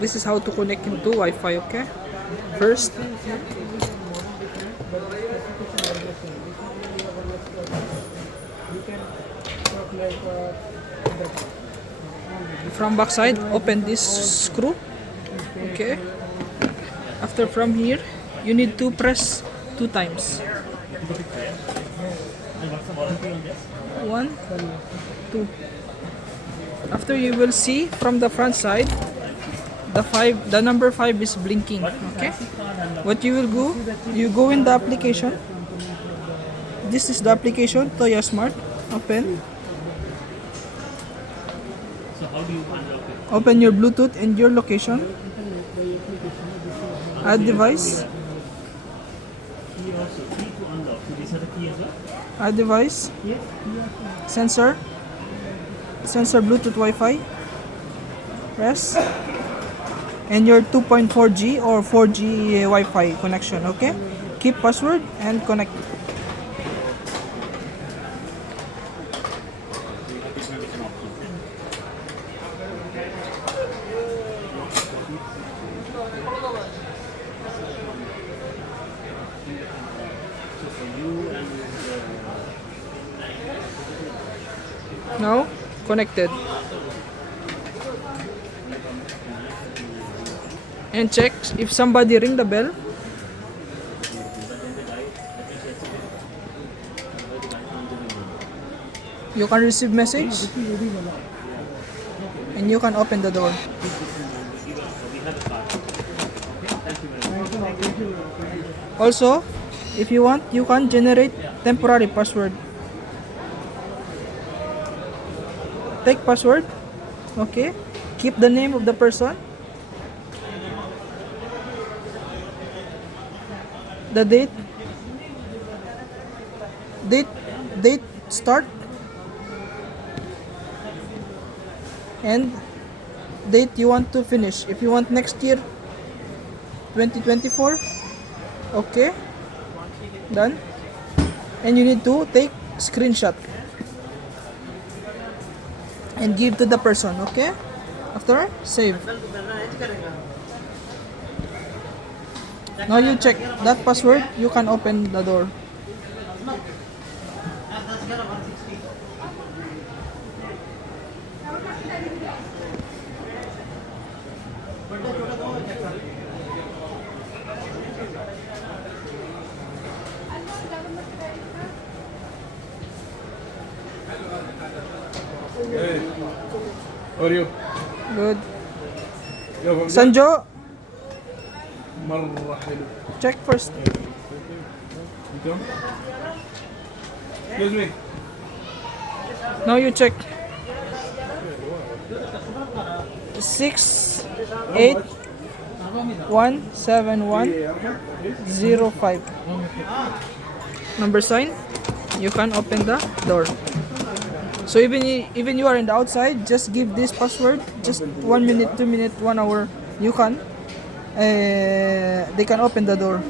This is how to connect into Wi-Fi, okay? First, from backside, open this screw, okay? After from here, you need to press 2 times. 1, 2. After you will see from the front side, the number 5 is blinking, okay? What you will do, you go in the application. This is the application, Tuya Smart. Open. Open your Bluetooth and your location. Add device. Add device. Sensor. Sensor Bluetooth Wi-Fi. Press. And your 2.4G or 4G Wi-Fi connection, okay? Keep password and connect. Now, connected. And check if somebody ring the bell. You can receive message and you can open the door. Also, if you want, you can generate temporary password. Take password, okay? Keep the name of the person, the date start, and date you want to finish. If you want next year, 2024, okay, done. And you need to take screenshot and give to the person, okay? After, save. Now you check that password, you can open the door. Hey, how are you? Good. يا فندم. Sanjo, مرة حلو. check first. انتم؟ Excuse me. Now you check. 6817105. Number sign. You can open the door. So even you are in the outside, just give this password. Just 1 minute, 2 minutes, 1 hour. You can. They can open the door.